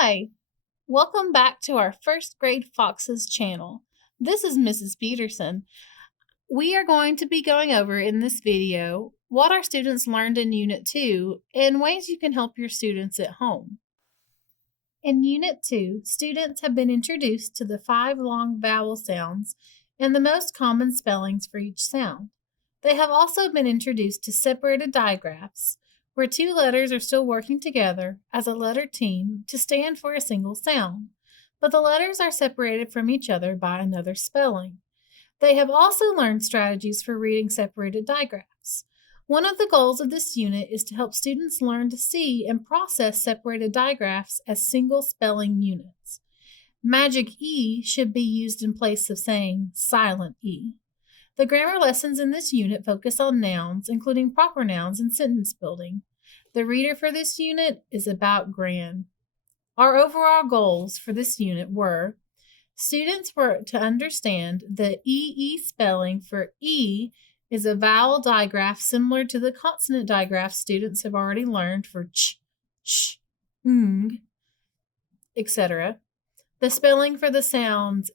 Hi, welcome back to our first grade Foxes channel. This is Mrs. Peterson. We are going to be going over in this video what our students learned in Unit 2 and ways you can help your students at home. In Unit 2, students have been introduced to the 5 long vowel sounds and the most common spellings for each sound. They have also been introduced to separated digraphs, where 2 letters are still working together as a letter team to stand for a single sound, but the letters are separated from each other by another spelling. They have also learned strategies for reading separated digraphs. One of the goals of this unit is to help students learn to see and process separated digraphs as single spelling units. Magic E should be used in place of saying silent E. The grammar lessons in this unit focus on nouns, including proper nouns and sentence building. The reader for this unit is about Gran. Our overall goals for this unit were: students were to understand the EE spelling for E is a vowel digraph similar to the consonant digraph students have already learned for ch, sh, ng, etc. The spelling for the sounds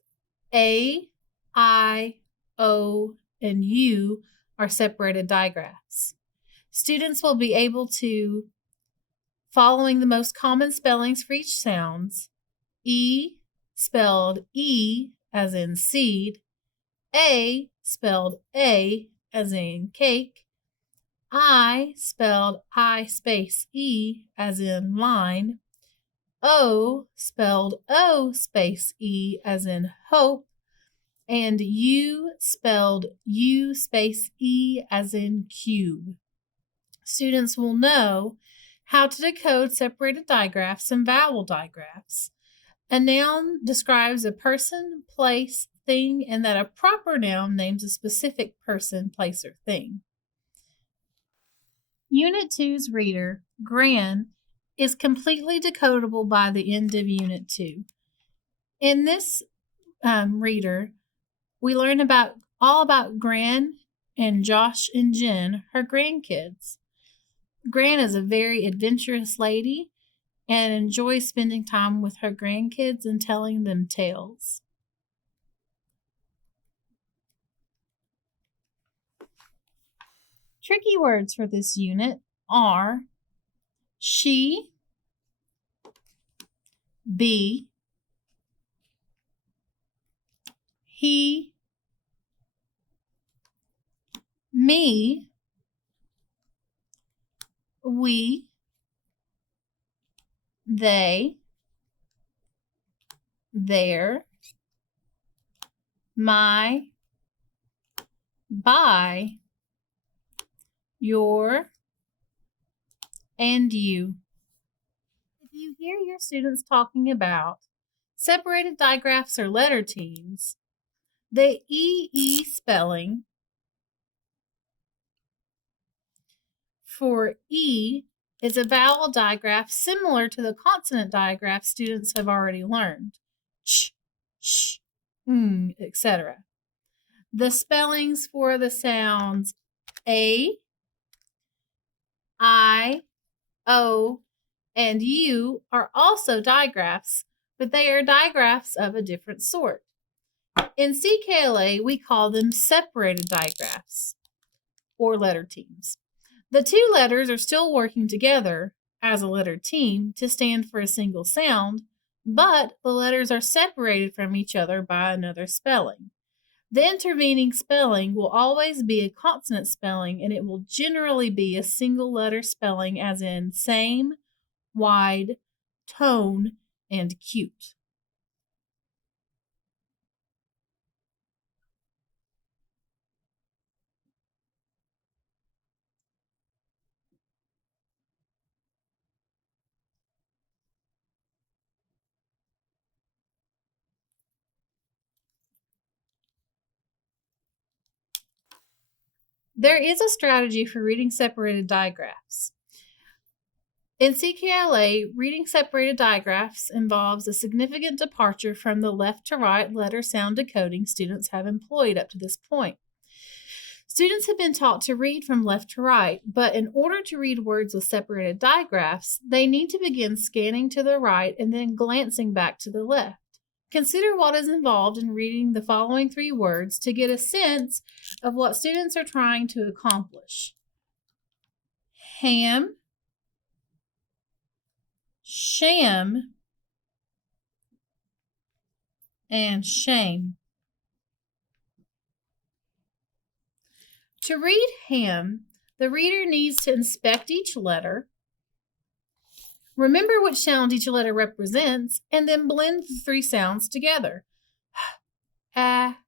A, I, O, and U are separated digraphs. Students will be able to, following the most common spellings for each sounds: E spelled E as in seed, A spelled A as in cake, I spelled I space E as in line, O spelled O space E as in hope, and U spelled U space E as in cube. Students will know how to decode separated digraphs and vowel digraphs. A noun describes a person, place, thing, and that a proper noun names a specific person, place, or thing. Unit 2's reader, Gran, is completely decodable by the end of Unit 2. In this reader, we learn all about Gran and Josh and Jen, her grandkids. Gran is a very adventurous lady and enjoys spending time with her grandkids and telling them tales. Tricky words for this unit are she, be, he, me, we, they, their, my, by, your, and you. If you hear your students talking about separated digraphs or letter teams, the EE spelling for E is a vowel digraph similar to the consonant digraph students have already learned: ch, sh, etc. The spellings for the sounds A, I, O, and U are also digraphs, but they are digraphs of a different sort. In CKLA, we call them separated digraphs or letter teams. The 2 letters are still working together as a letter team to stand for a single sound, but the letters are separated from each other by another spelling. The intervening spelling will always be a consonant spelling, and it will generally be a single letter spelling as in same, wide, tone, and cute. There is a strategy for reading separated digraphs. In CKLA, reading separated digraphs involves a significant departure from the left to right letter sound decoding students have employed up to this point. Students have been taught to read from left to right, but in order to read words with separated digraphs, they need to begin scanning to the right and then glancing back to the left. Consider what is involved in reading the following 3 words to get a sense of what students are trying to accomplish. Ham, sham, and shame. To read ham, the reader needs to inspect each letter, remember which sound each letter represents, and then blend the 3 sounds together. Ham.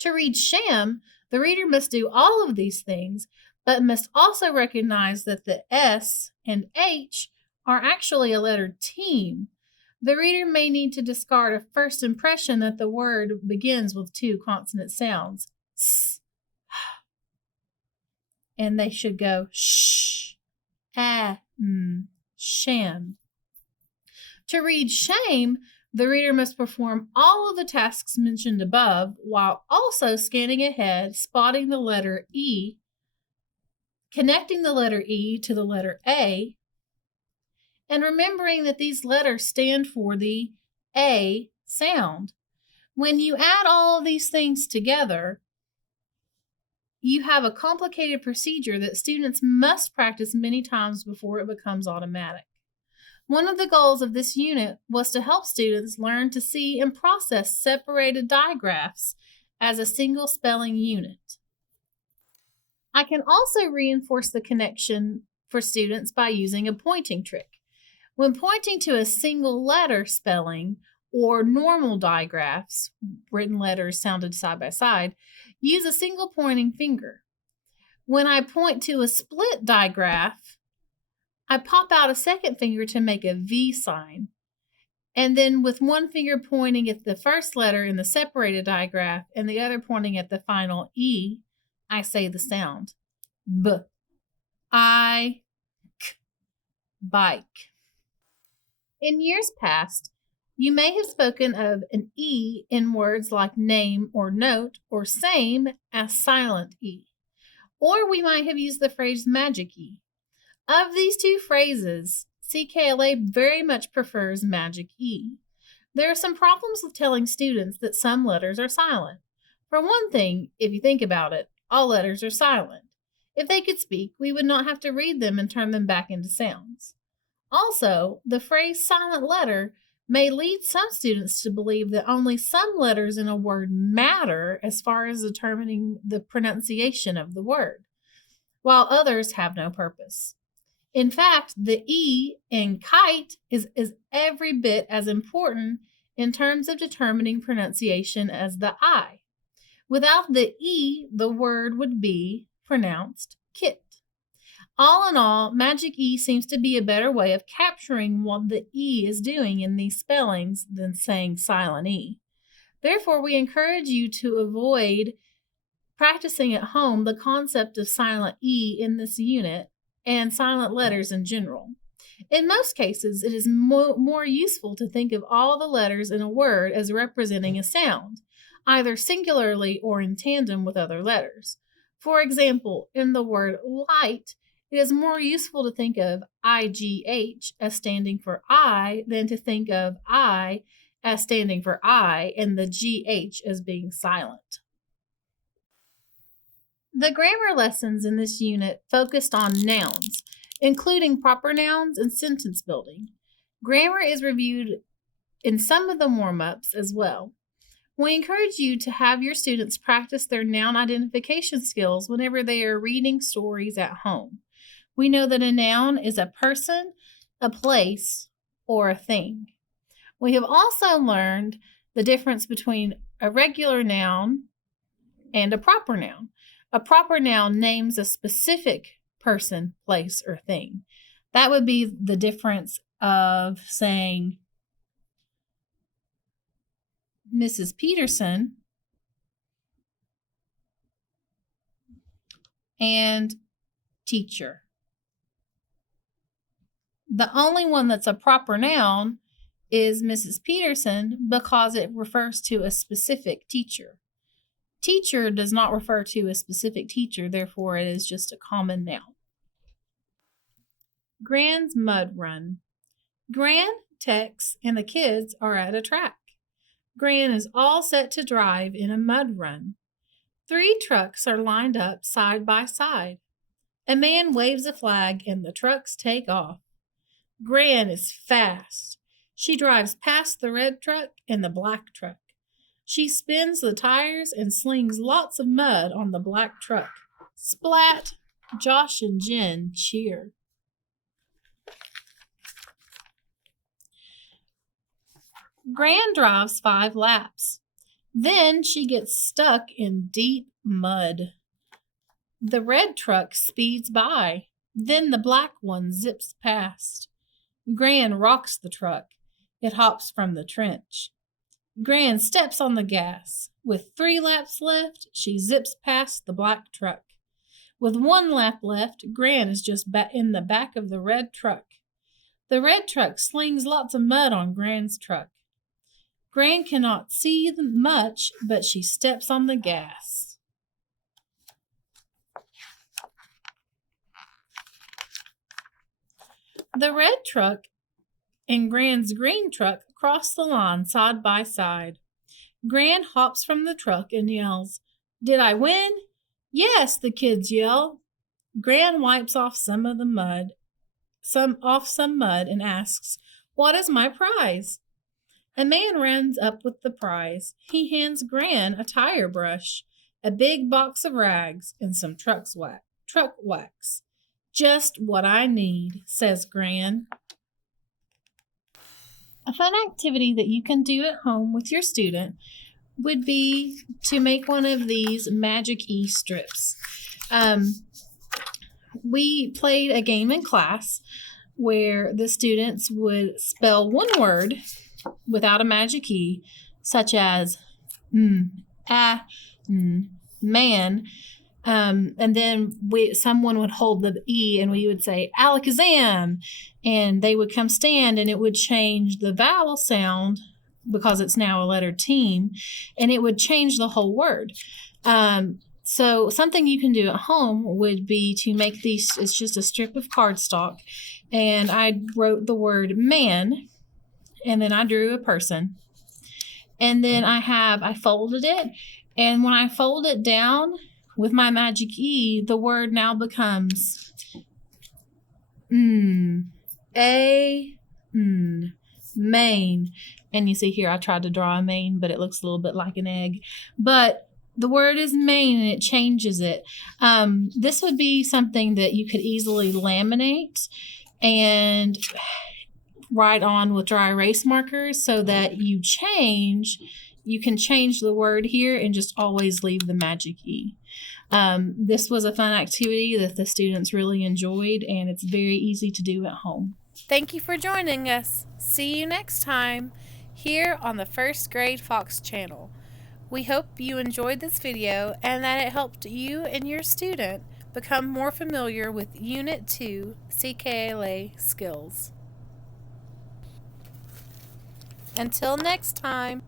To read sham, the reader must do all of these things, but must also recognize that the S and H are actually a letter team. The reader may need to discard a first impression that the word begins with 2 consonant sounds, s, and they should go sh, sham. To read shame, the reader must perform all of the tasks mentioned above while also scanning ahead, spotting the letter E, connecting the letter E to the letter A, and remembering that these letters stand for the A sound. When you add all of these things together, you have a complicated procedure that students must practice many times before it becomes automatic. One of the goals of this unit was to help students learn to see and process separated digraphs as a single spelling unit. I can also reinforce the connection for students by using a pointing trick. When pointing to a single letter spelling or normal digraphs, written letters sounded side by side, use a single pointing finger. When I point to a split digraph, I pop out a second finger to make a V sign. And then with one finger pointing at the first letter in the separated digraph and the other pointing at the final E, I say the sound. B, I, k, bike. In years past, you may have spoken of an E in words like name or note or same as silent E. Or we might have used the phrase magic E. Of these 2 phrases, CKLA very much prefers magic E. There are some problems with telling students that some letters are silent. For one thing, if you think about it, all letters are silent. If they could speak, we would not have to read them and turn them back into sounds. Also, the phrase silent letter may lead some students to believe that only some letters in a word matter as far as determining the pronunciation of the word, while others have no purpose. In fact, the E in kite is every bit as important in terms of determining pronunciation as the I. Without the E, the word would be pronounced kit. All in all, magic E seems to be a better way of capturing what the E is doing in these spellings than saying silent E. Therefore, we encourage you to avoid practicing at home the concept of silent E in this unit and silent letters in general. In most cases, it is more useful to think of all the letters in a word as representing a sound, either singularly or in tandem with other letters. For example, in the word light, it is more useful to think of IGH as standing for I than to think of I as standing for I and the GH as being silent. The grammar lessons in this unit focused on nouns, including proper nouns and sentence building. Grammar is reviewed in some of the warm-ups as well. We encourage you to have your students practice their noun identification skills whenever they are reading stories at home. We know that a noun is a person, a place, or a thing. We have also learned the difference between a regular noun and a proper noun. A proper noun names a specific person, place, or thing. That would be the difference of saying Mrs. Peterson and teacher. The only one that's a proper noun is Mrs. Peterson because it refers to a specific teacher. Teacher does not refer to a specific teacher, therefore it is just a common noun. Grans Mud Run. Gran, Tex, and the kids are at a track. Gran is all set to drive in a mud run. 3 trucks are lined up side by side. A man waves a flag and the trucks take off. Gran is fast. She drives past the red truck and the black truck. She spins the tires and slings lots of mud on the black truck. Splat! Josh and Jen cheer. Gran drives 5 laps. Then she gets stuck in deep mud. The red truck speeds by. Then the black one zips past. Gran rocks the truck. It hops from the trench. Gran steps on the gas. With 3 laps left, she zips past the black truck. With 1 lap left, Gran is just in the back of the red truck. The red truck slings lots of mud on Gran's truck. Gran cannot see much, but she steps on the gas. The red truck and Gran's green truck cross the line side by side. Gran hops from the truck and yells, "Did I win?" "Yes," the kids yell. Gran wipes off some mud and asks, "What is my prize?" A man runs up with the prize. He hands Gran a tire brush, a big box of rags, and some truck wax. "Just what I need," says Gran. A fun activity that you can do at home with your student would be to make one of these Magic E strips. We played a game in class where the students would spell one word without a Magic E, such as man, and then someone would hold the E and we would say Alakazam, and they would come stand and it would change the vowel sound because it's now a letter team, and it would change the whole word. So something you can do at home would be to make these. It's just a strip of cardstock, and I wrote the word man, and then I drew a person, and then I folded it, and when I fold it down with my Magic E, the word now becomes main. And you see here I tried to draw a mane, but it looks a little bit like an egg. But the word is main and it changes it. This would be something that you could easily laminate and write on with dry erase markers so that you can change the word here and just always leave the Magic E. This was a fun activity that the students really enjoyed, and it's very easy to do at home. Thank you for joining us. See you next time here on the First Grade Fox channel. We hope you enjoyed this video and that it helped you and your student become more familiar with Unit 2 CKLA Skills. Until next time.